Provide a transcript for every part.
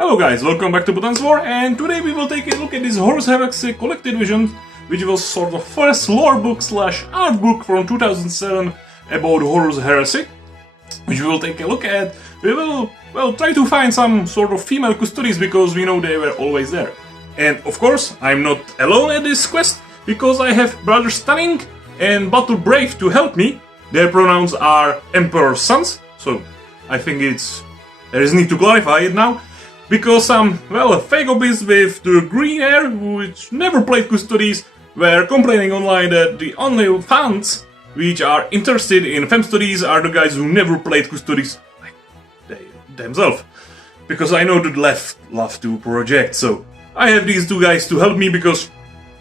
Hello guys, welcome back to Buttons War, and today we will take a look at this Horus Heresy Collected Visions, which was sort of first lore book slash art book from 2007 about Horus Heresy, which we will take a look at. We will, try to find some sort of female Custodes because we know they were always there. And of course, I'm not alone at this quest, because I have Brother Stunning and Battle Brave to help me. Their pronouns are Emperor's Sons, so I think there is need to clarify it now. Because some, fake obbies with the green hair, which never played Custodes, were complaining online that the only fans which are interested in fem studies are the guys who never played Custodes, like they themselves. Because I know the left love to project, so I have these two guys to help me because,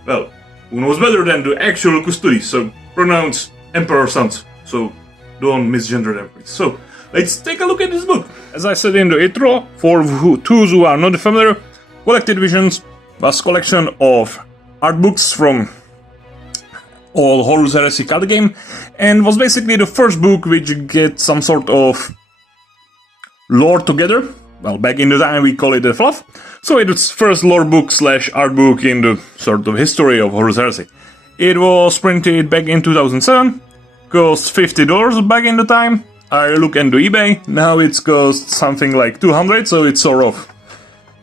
who knows better than the actual Custodes, so pronouns Emperor's Sons, so don't misgender them, please. So, let's take a look at this book. As I said in the intro, for those who are not familiar, Collected Visions was a collection of art books from all Horus Heresy card game, and was basically the first book which gets some sort of lore together. Well, back in the time we call it the fluff. So it was first lore book slash art book in the sort of history of Horus Heresy. It was printed back in 2007, cost $50 back in the time. I look into eBay, now it's cost something like 200, so it's sort of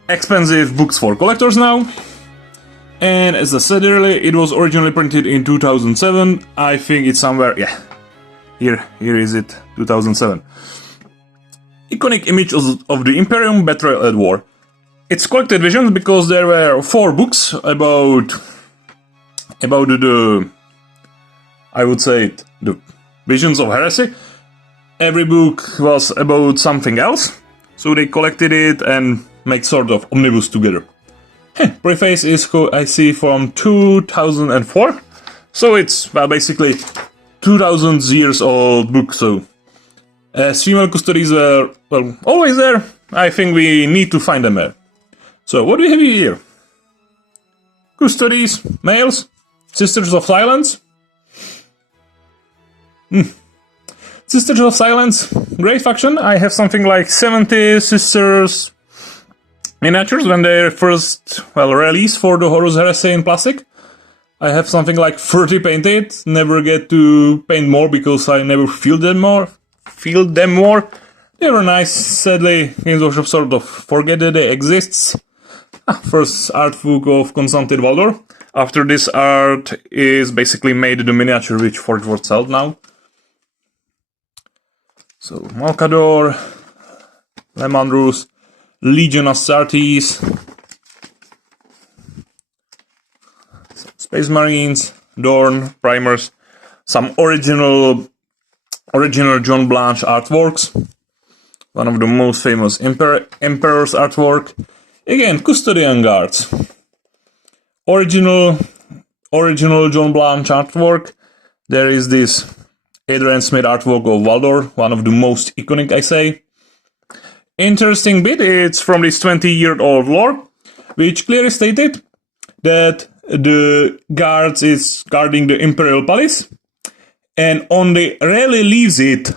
expensive books for collectors now. And as I said earlier, it was originally printed in 2007, I think it's somewhere, here is it, 2007. Iconic image of the Imperium Betrayal at War. It's Collected Visions because there were 4 books about the, I would say, the Visions of Heresy. Every book was about something else, so they collected it and make sort of omnibus together. Preface is, I see, from 2004, so it's, basically 2000 years old book, so as female Custodes were, always there, I think we need to find them there. So, what do we have here? Custodes, males, Sisters of Silence. Sisters of Silence, great faction. I have something like 70 Sisters miniatures when they first, released for the Horus Heresy in plastic. I have something like 30 painted, never get to paint more because I never feel them more. They were nice, sadly, Games Workshop sort of forget that they exist. First art book of Constantine Valdor. After this art is basically made the miniature which for it was sold now. So, Malcador, Lemandrus, Legion Astartes, Space Marines, Dorn, Primers, some original John Blanche artworks, one of the most famous Emperor's artwork. Again, Custodian Guards, original John Blanche artwork. There is this Adrian Smith artwork of Valdor, one of the most iconic, I say. Interesting bit, it's from this 20-year-old lore, which clearly stated that the guards is guarding the Imperial Palace, and only rarely leaves it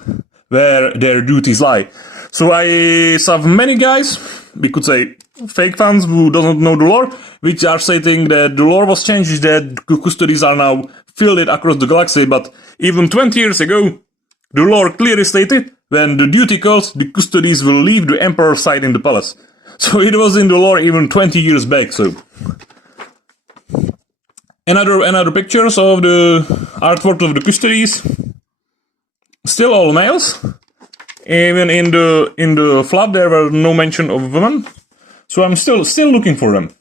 where their duties lie. So I saw many guys, we could say fake fans who doesn't know the lore, which are stating that the lore was changed, that Custodes are now filled it across the galaxy, but even 20 years ago, the lore clearly stated, when the duty calls, the Custodes will leave the Emperor's side in the palace. So it was in the lore even 20 years back, so. Another pictures of the artwork of the Custodes. Still all males. Even in the flood there were no mention of women. So I'm still looking for them.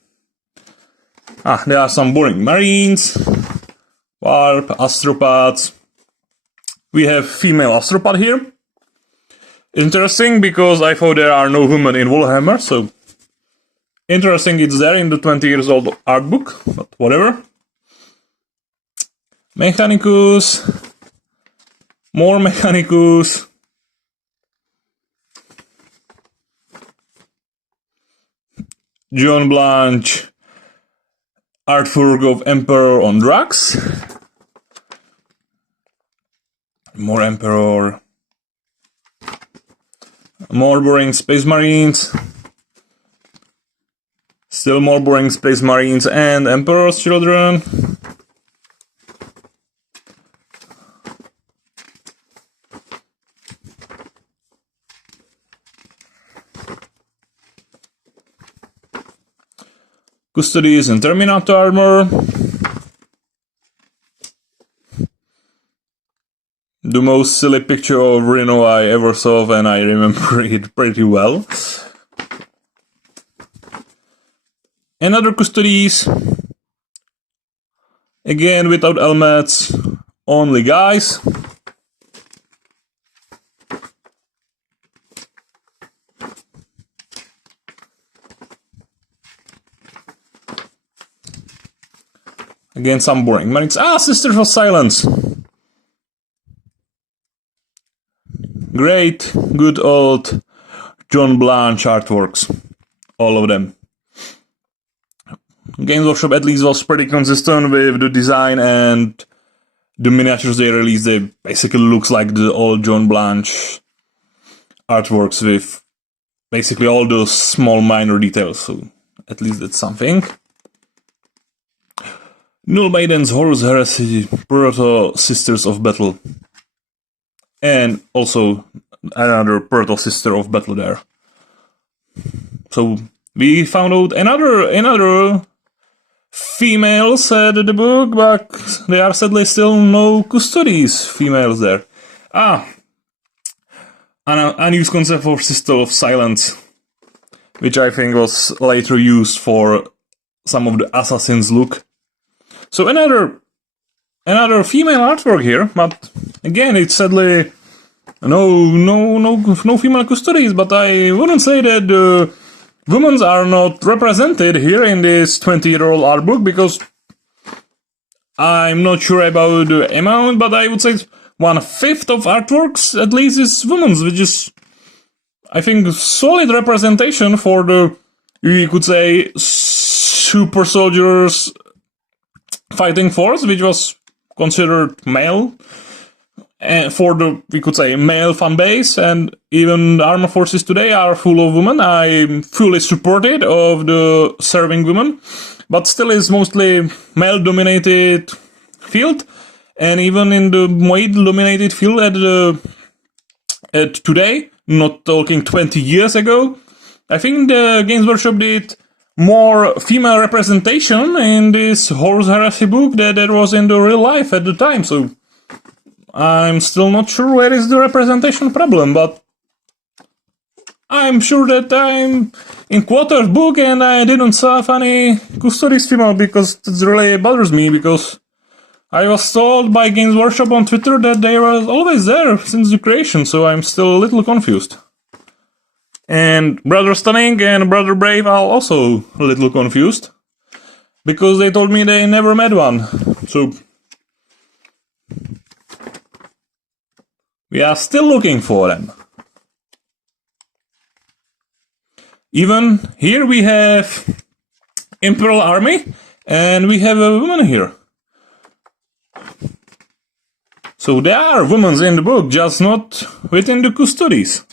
There are some boring Marines, Warp, Astropaths. We have female Astropod here. Interesting, because I thought there are no women in Warhammer, so interesting it's there in the 20 years old art book, but whatever. Mechanicus, more Mechanicus. John Blanche, artwork of Emperor on drugs. More Emperor. More boring Space Marines. Still more boring Space Marines and Emperor's Children. Custodes and Terminator armor. The most silly picture of Rhino I ever saw, and I remember it pretty well. Another Custodes. Again without helmets, only guys. Again, some boring Marines. Sisters of Silence! Great, good old John Blanche artworks. All of them. Games Workshop at least was pretty consistent with the design, and the miniatures they released, they basically looks like the old John Blanche artworks with basically all those small minor details, so at least that's something. Null Maiden's Horus Heresy Proto Sisters of Battle. And also another Proto Sister of Battle there. So we found out another females at the book, but there are sadly still no Custodes females there. An unused concept for Sister of Silence, which I think was later used for some of the Assassin's look. So another female artwork here, but again it's sadly no female Custodes, but I wouldn't say that the women are not represented here in this 20-year-old art book, because I'm not sure about the amount, but I would say 1/5 of artworks at least is women's, which is, I think, solid representation for the, you could say, super soldiers fighting force, which was considered male, and for the, we could say, male fan base, and even the armor forces today are full of women. I'm fully supportive of the serving women, but still is mostly male-dominated field, and even in the male-dominated field at today, not talking 20 years ago, I think the Games Workshop did more female representation in this Horus Heresy book than there was in the real life at the time, so I'm still not sure where is the representation problem, but I'm sure that I'm in Quarter's book and I didn't have any Custodes female, because it really bothers me, because I was told by Games Workshop on Twitter that they were always there since the creation, so I'm still a little confused. And Brother Stunning and Brother Brave are also a little confused, because they told me they never met one. So we are still looking for them. Even here we have Imperial Army, and we have a woman here. So there are women in the book, just not within the Custodes.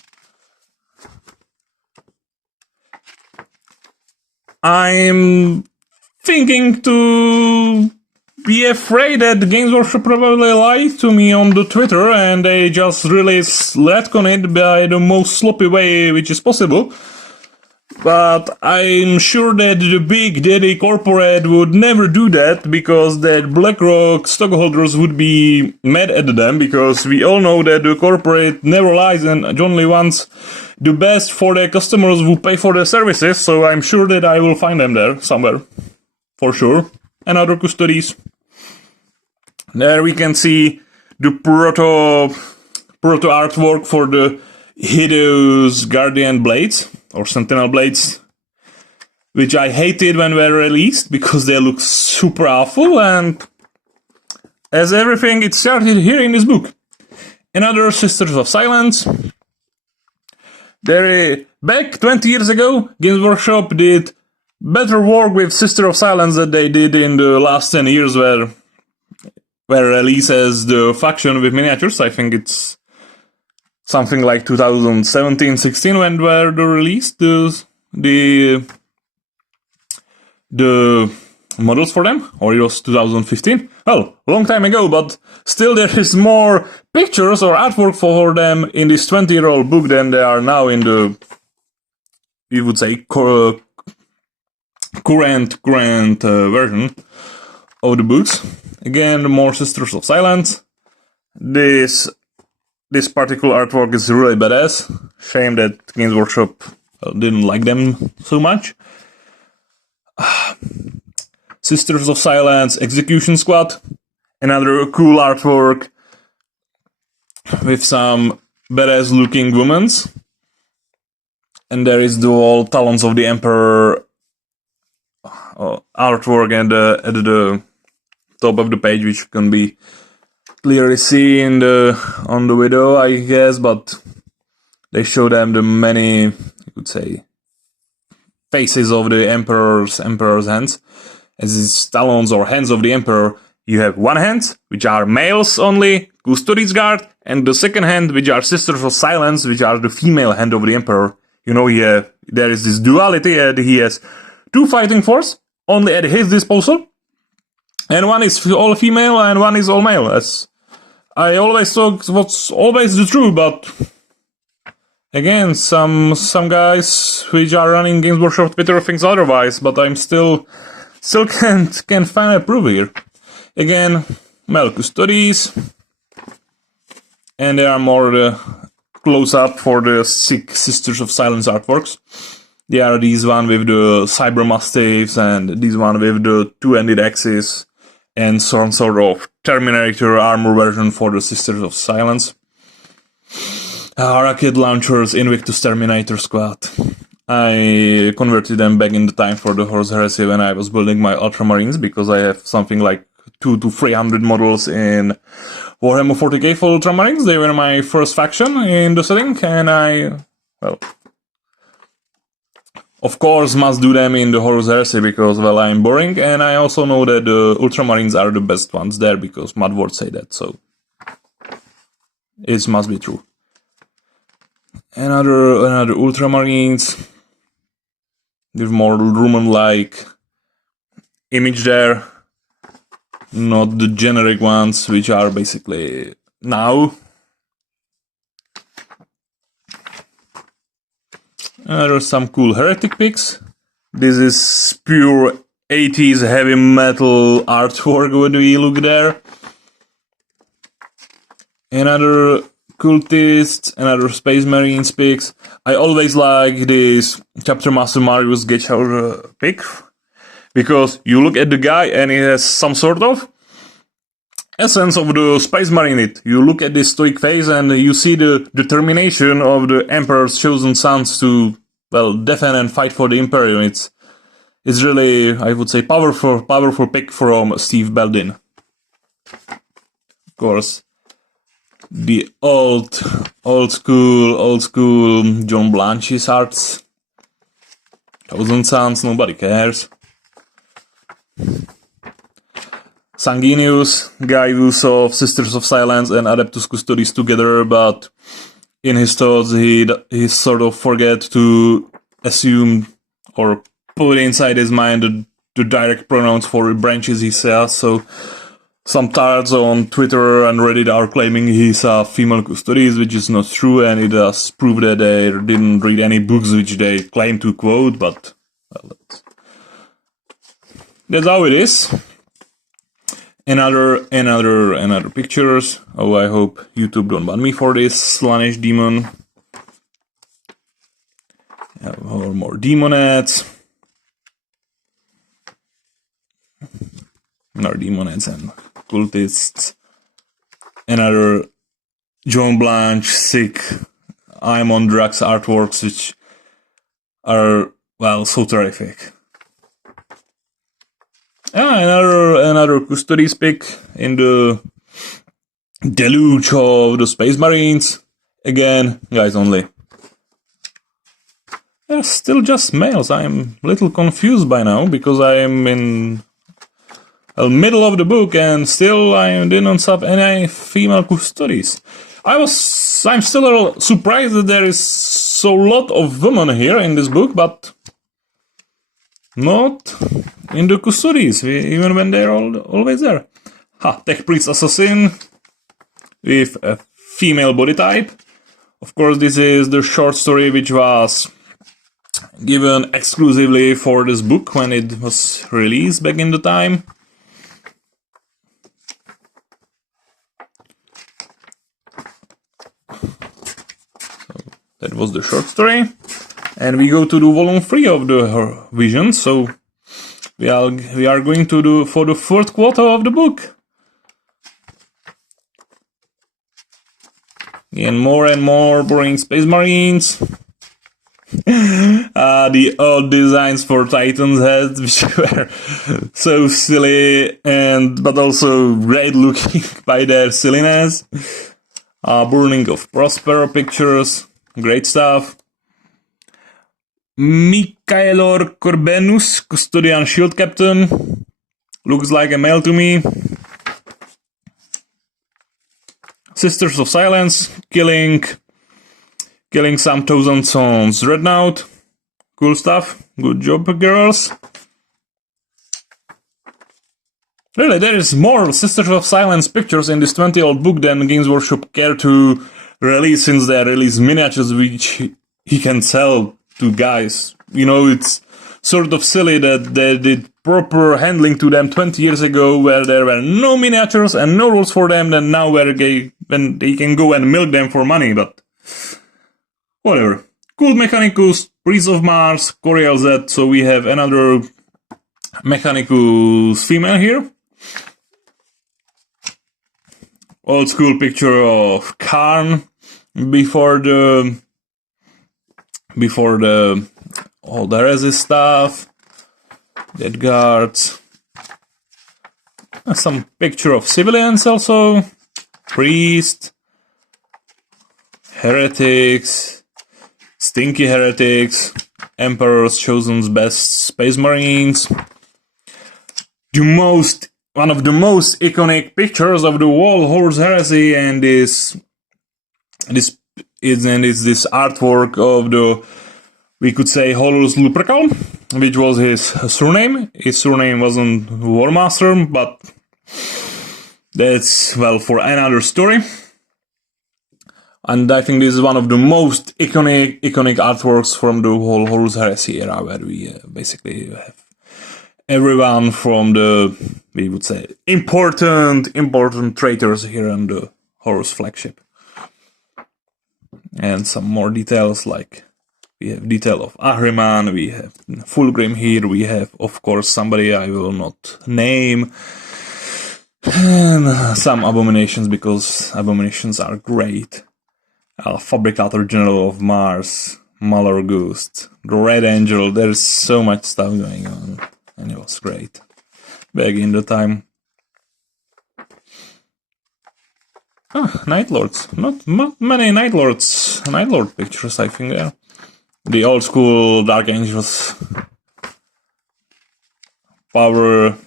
I'm thinking to be afraid that the Games Workshop probably lied to me on the Twitter, and they just really retcon it by the most sloppy way which is possible. But I'm sure that the big daddy corporate would never do that, because that BlackRock stockholders would be mad at them, because we all know that the corporate never lies and only wants the best for their customers who pay for their services, so I'm sure that I will find them there somewhere, for sure. Another Custodes. There we can see the proto artwork for the hideous Guardian Blades, or Sentinel Blades, which I hated when they were released, because they look super awful, and as everything, it started here in this book. Another Sisters of Silence. Back 20 years ago, Games Workshop did better work with Sister of Silence than they did in the last 10 years, where released as the faction with miniatures. I think it's something like 2017-16 when were the release, the the models for them, or it was 2015. Well, long time ago, but still there is more pictures or artwork for them in this 20-year-old book than there are now in the, you would say, current version of the books. Again, more Sisters of Silence. This particular artwork is really badass. Shame that Games Workshop didn't like them so much. Sisters of Silence, Execution Squad. Another cool artwork with some badass looking women. And there is the whole Talons of the Emperor artwork at the top of the page, which can be clearly seen on the video, I guess, but they show them the many, you could say, faces of the emperor's hands. As is talons or hands of the emperor, you have one hand, which are males only, Custodes Guard, and the second hand, which are Sisters of Silence, which are the female hand of the emperor. You know, there is this duality, and he has two fighting force only at his disposal, and one is all female and one is all male. As I always thought was always the truth, but again, some guys which are running Games Workshop Twitter thinks otherwise, but I'm still can't find a proof here. Again, male Custodes, and there are more close up for the Sisters of Silence artworks. There are these one with the Cyber Mastiffs and this one with the two-ended axes and some sort of Terminator armor version for the Sisters of Silence. Rocket launchers, Invictus Terminator Squad. I converted them back in the time for the Horus Heresy when I was building my Ultramarines, because I have something like 200 to 300 models in Warhammer 40k for Ultramarines. They were my first faction in the setting, and I, well, of course must do them in the Horus Heresy because, well, I'm boring, and I also know that the Ultramarines are the best ones there because Mudwords say that, so it must be true. Another Ultramarines with more Roman-like image there, not the generic ones which are basically now. There's some cool heretic pics. This is pure 80s heavy metal artwork when we look there. Another cultist, another Space Marines pics. I always like this Chapter Master Marius Getchauer pic, because you look at the guy and he has some sort of essence of the Space Marine in it. You look at this stoic face and you see the determination of the Emperor's chosen sons to, well, defend and fight for the Imperium. It's really, I would say, powerful pick from Steve Beldin. Of course, the old school John Blanche's arts. Thousand Suns, nobody cares. Sanguinius, guy who saw Sisters of Silence and Adeptus Custodes together, but in his thoughts he sort of forget to assume or put inside his mind the direct pronouns for branches he says, so some tards on Twitter and Reddit are claiming he's a female Custodes, which is not true, and it does prove that they didn't read any books which they claim to quote, but well, that's how it is. Another pictures. Oh, I hope YouTube don't ban me for this. Slaanesh demon. More demonettes. More demonettes and cultists. Another John Blanche sick I'm on drugs artworks, which are, well, so terrific. Another Custodes pick in the deluge of the Space Marines. Again, guys only. They're still just males. I'm a little confused by now because I am in the middle of the book and still I didn't have any female Custodes. I'm still a little surprised that there is so lot of women here in this book, but Not in the Custodes, even when they're always there. Tech Priest Assassin with a female body type. Of course, this is the short story which was given exclusively for this book when it was released back in the time. That was the short story. And we go to the volume 3 of the Visions, so we are going to do for the fourth quarter of the book. And more boring Space Marines. The old designs for Titan's heads, which were so silly but also great looking by their silliness. Burning of Prospero pictures, great stuff. Mikhailor Corbenus, Custodian Shield Captain, looks like a male to me. Sisters of Silence, killing some Thousand Sons Dreadnought. Cool stuff. Good job, girls. Really, there is more Sisters of Silence pictures in this 20-year-old book than Games Workshop care to release, since they release miniatures which he can sell to guys. You know, it's sort of silly that they did proper handling to them 20 years ago, where there were no miniatures and no rules for them, and now when they can go and milk them for money, but whatever. Cool Mechanicus, Priest of Mars, Coriel Z, so we have another Mechanicus female here. Old school picture of Karn before all the Heresy stuff. Dead guards. Some picture of civilians also. Priest. Heretics. Stinky heretics. Emperor's Chosen's best Space Marines. One of the most iconic pictures of the whole Horus Heresy, and is this artwork of the, we could say, Horus Lupercal, which was his surname. His surname wasn't War Master, but that's, well, for another story. And I think this is one of the most iconic artworks from the whole Horus Heresy era, where we basically have everyone from the, we would say, important traitors here on the Horus flagship. And some more details, like we have detail of Ahriman, we have Fulgrim here, we have, of course, somebody I will not name, and some abominations, because abominations are great. Fabricator General of Mars, Malorgust, the Red Angel, there's so much stuff going on, and it was great back in the time. Night Lords. Not many Night Lord pictures, I think, there. The old school Dark Angels. Power,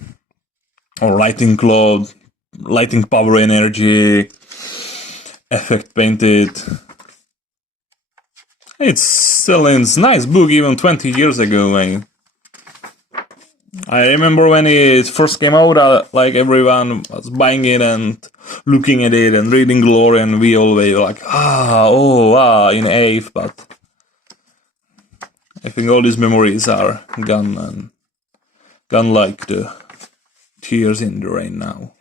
or Lighting Cloud, Lighting Power Energy, effect painted. It's still a nice book, even 20 years ago. I remember when it first came out, like everyone was buying it and looking at it and reading lore, and we all were like, in AIF, but I think all these memories are gone like the tears in the rain now.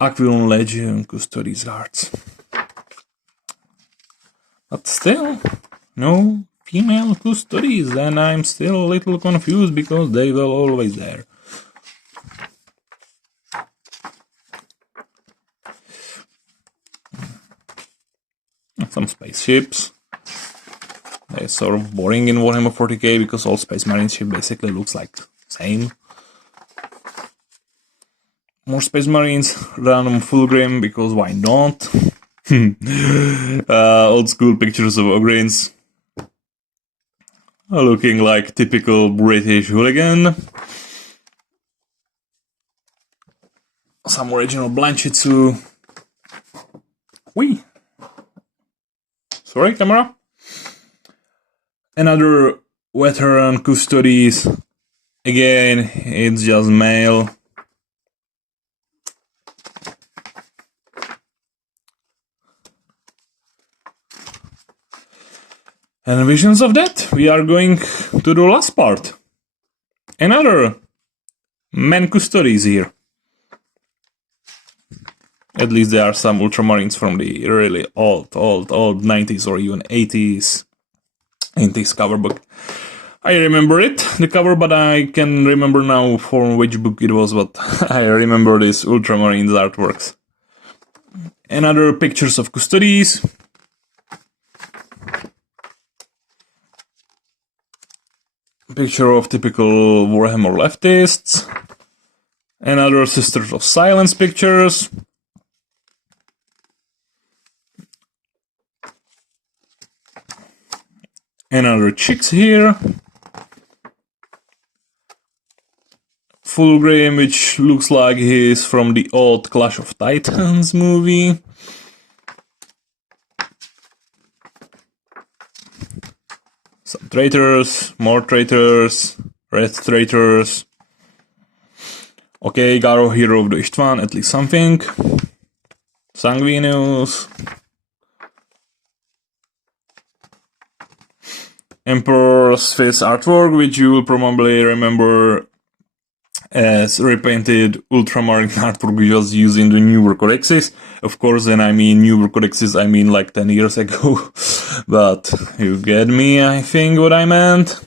Aquilon Legion, Custodes Art. But still, no female Custodes, and I'm still a little confused because they were always there. Some spaceships. They're sort of boring in Warhammer 40k because all Space Marine ship basically looks like the same. More Space Marines, random Fulgrim, because why not? Old school pictures of Ogrins. Looking like typical British hooligan. Some original Blanchitsu. Whee! Sorry, camera. Another veteran Custodes. Again, it's just male. And Visions of that, we are going to the last part. Another men Custodes here. At least there are some Ultramarines from the really old 90s or even 80s cover book. I remember it, the cover, but I can remember now from which book it was, but I remember this Ultramarines artworks. Another pictures of Custodes. Picture of typical Warhammer leftists. Another Sisters of Silence pictures. Another chicks here. Fulgrim, which looks like he's from the old Clash of Titans movie. Some traitors, more traitors, red traitors. Okay, Garo, hero of the Istvan, at least something. Sanguinius. Emperor's Fist artwork, which you will probably remember as repainted Ultramarine artwork we just used in the newer codexes. Of course, when I mean newer codexes, I mean like 10 years ago. But you get me, I think, what I meant.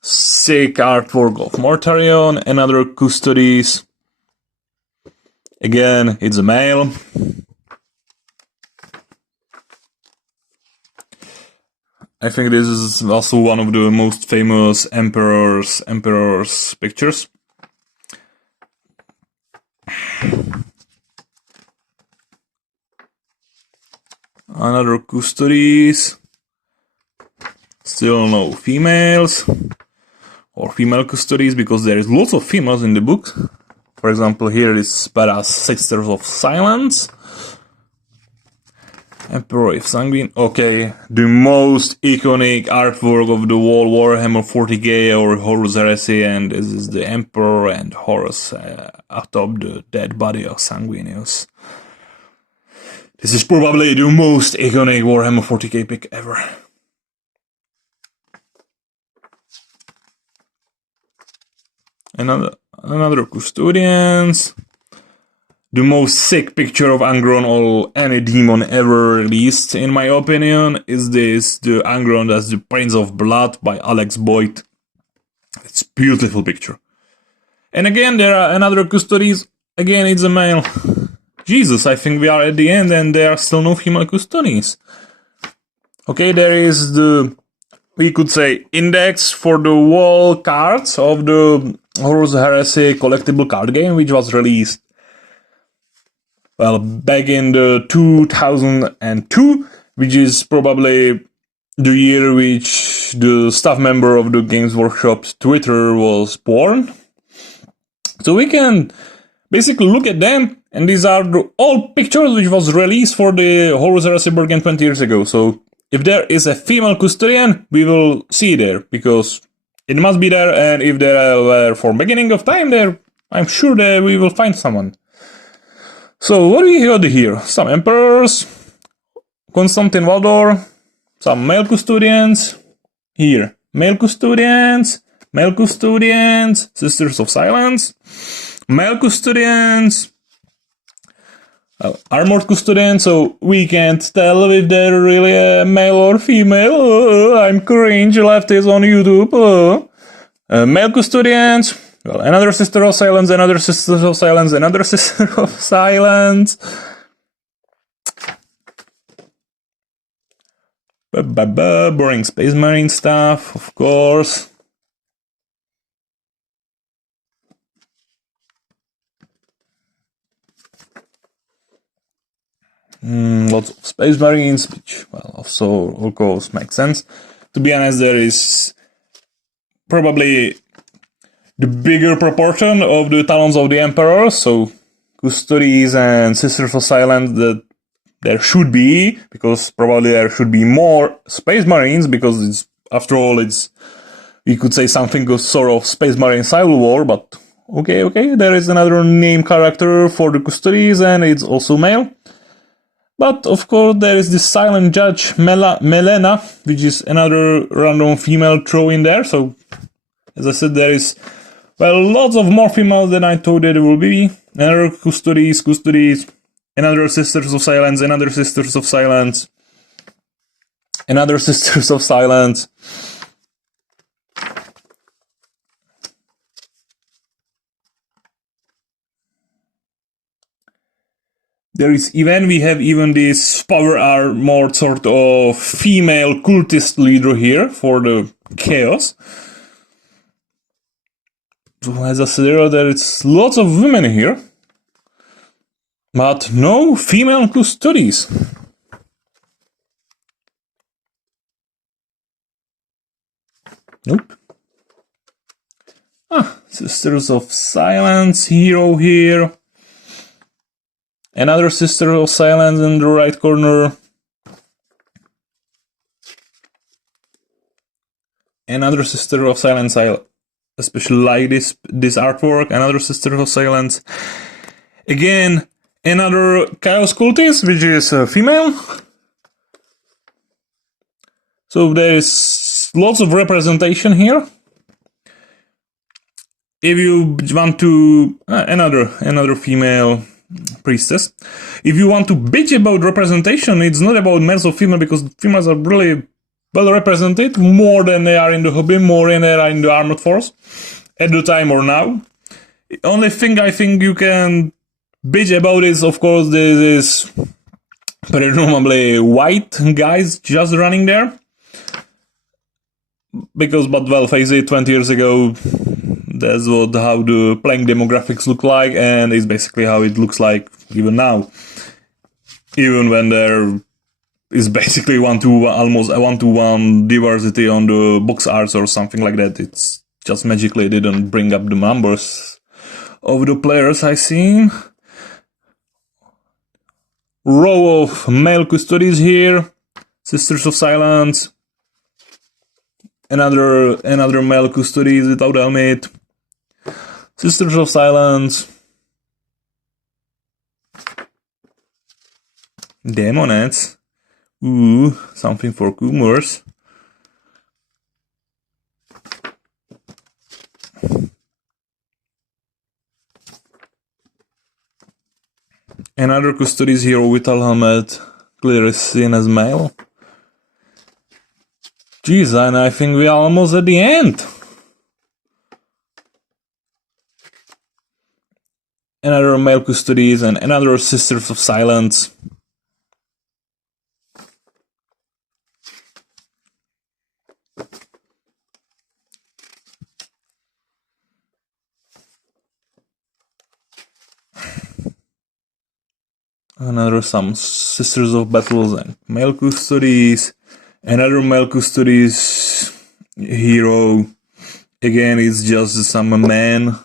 Sick artwork of Mortarion, another Custodes. Again, it's a male. I think this is also one of the most famous emperor's pictures. Another Custodes. Still no females or female Custodes, because there is lots of females in the book. For example, here is badass Sisters of Silence. Emperor of Sanguine. Okay, the most iconic artwork of the whole Warhammer 40k or Horus Heresy, and this is the Emperor and Horus atop the dead body of Sanguinius. This is probably the most iconic Warhammer 40k pick ever. Another Custodians. The most sick picture of Angron or any demon ever released, in my opinion, is this, the Angron as the Prince of Blood by Alex Boyd. It's a beautiful picture. And again, there are another Custodes. Again, it's a male. Jesus, I think we are at the end and there are still no female Custodes. Okay, there is the, we could say, index for the wall cards of the Horus Heresy collectible card game, which was released, well, back in the 2002, which is probably the year which the staff member of the Games Workshop's Twitter was born. So we can basically look at them, and these are the old pictures which was released for the Horus Heresy board game 20 years ago. So if there is a female Custodian, we will see there, because it must be there, and if there were from beginning of time there, I'm sure that we will find someone. So what do we got here? Some emperors, Constantine Valdor, some male Custodians, here, male Custodians, Sisters of Silence, male Custodians, armored Custodians, so we can't tell if they're really a male or female. I'm cringe, lefties on YouTube. Male Custodians. Well, another Sister of Silence, another Sister of Silence, another Sister of Silence. Boring Space Marine stuff, of course. Lots of Space Marines, which, well, also, of course, makes sense. To be honest, there is probably the bigger proportion of the talents of the Emperor, so Custodes and Sisters of Silence that there should be, because probably there should be more Space Marines, because it's after all, it's, we could say something of sort of Space Marine Civil War, but okay, there is another name character for the Custodes, and it's also male. But of course there is this silent judge, Melena, which is another random female throw in there, so as I said, there is, well, lots of more females than I thought there will be. Another Custodes, another Sisters of Silence, another Sisters of Silence, another Sisters of Silence. There is even, we have even this power armored sort of female cultist leader here for the chaos. So as I said, there is lots of women here, but no female Custodes. Nope. Sisters of Silence, hero here. Another Sister of Silence in the right corner. Another Sister of Silence, I especially like this artwork. Another Sister of Silence. Again, another Chaos Cultist, which is a female. So there is lots of representation here. If you want to... another female priestess. If you want to bitch about representation, it's not about males or female, because females are really well represented, more than they are in the hobby, more than they are in the armored force, at the time or now. The only thing I think you can bitch about is, of course, this presumably white guys just running there. Because, but well, face it, 20 years ago, that's how the playing demographics look like, and it's basically how it looks like even now. Even when there is basically almost a 1-to-1 diversity on the box arts or something like that. It's just magically didn't bring up the numbers of the players I seen. Row of male Custodes here, Sisters of Silence. Another male Custodes without helmet. Sisters of Silence. Demonettes. Ooh, something for Kumars. Another Custodes hero without helmet, clearly seen as male. Jeez, and I think we are almost at the end. Another male Custodes and another Sisters of Silence. Another some Sisters of Battles and male Custodes. Another male Custodes hero. Again, it's just some man.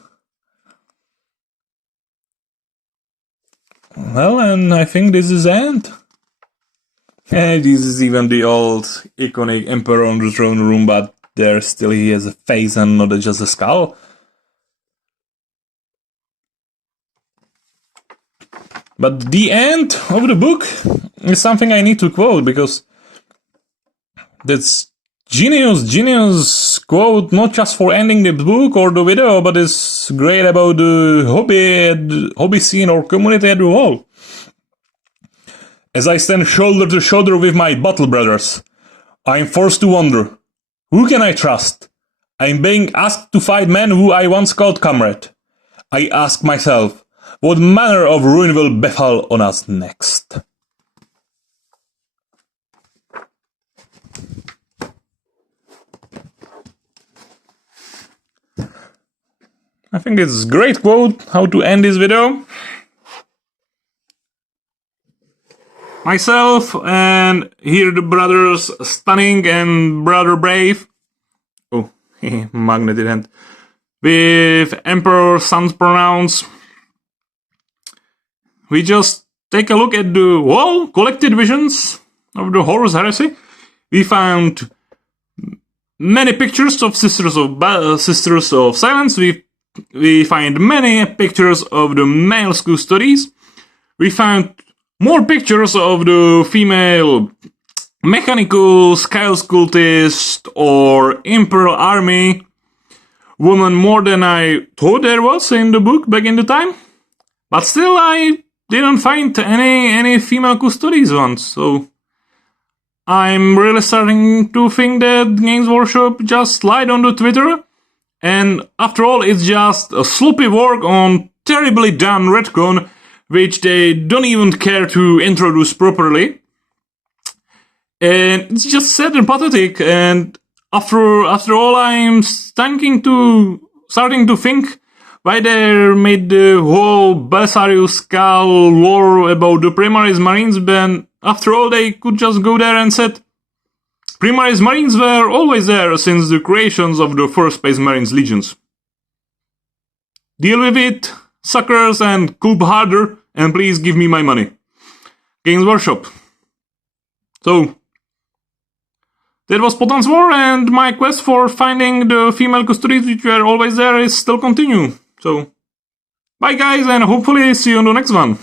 Well, and I think this is the end. And this is even the old iconic Emperor on the throne room, but there still he has a face and not just a skull. But the end of the book is something I need to quote, because that's genius quote, not just for ending the book or the video, but it's great about the hobby scene or community as a whole. As I stand shoulder to shoulder with my battle brothers, I am forced to wonder, who can I trust? I am being asked to fight men who I once called comrade. I ask myself, what manner of ruin will befall on us next? I think it's a great quote how to end this video. Myself and here the brothers Stunning and Brother Brave. Oh, magneted hand. With Emperor Sun's pronouns. We just take a look at the whole collected visions of the Horus Heresy. We found many pictures of Sisters of Silence. We find many pictures of the male Custodes. We found more pictures of the female mechanical Scale Cultist or Imperial Army woman, more than I thought there was in the book back in the time. But still, I didn't find any female Custodes ones, so I'm really starting to think that Games Workshop just lied on the Twitter, and after all, it's just a sloppy work on terribly done retcon, which they don't even care to introduce properly. And it's just sad and pathetic, and after all, I'm starting to think why they made the whole Belisarius Skull lore about the Primaris Marines, but after all, they could just go there and said, Primaris Marines were always there since the creations of the first Space Marines legions. Deal with it, suckers, and coup harder, and please give me my money. Games Workshop. So, that was Potans War, and my quest for finding the female Custodes which were always there is still continue. So, bye guys, and hopefully see you on the next one.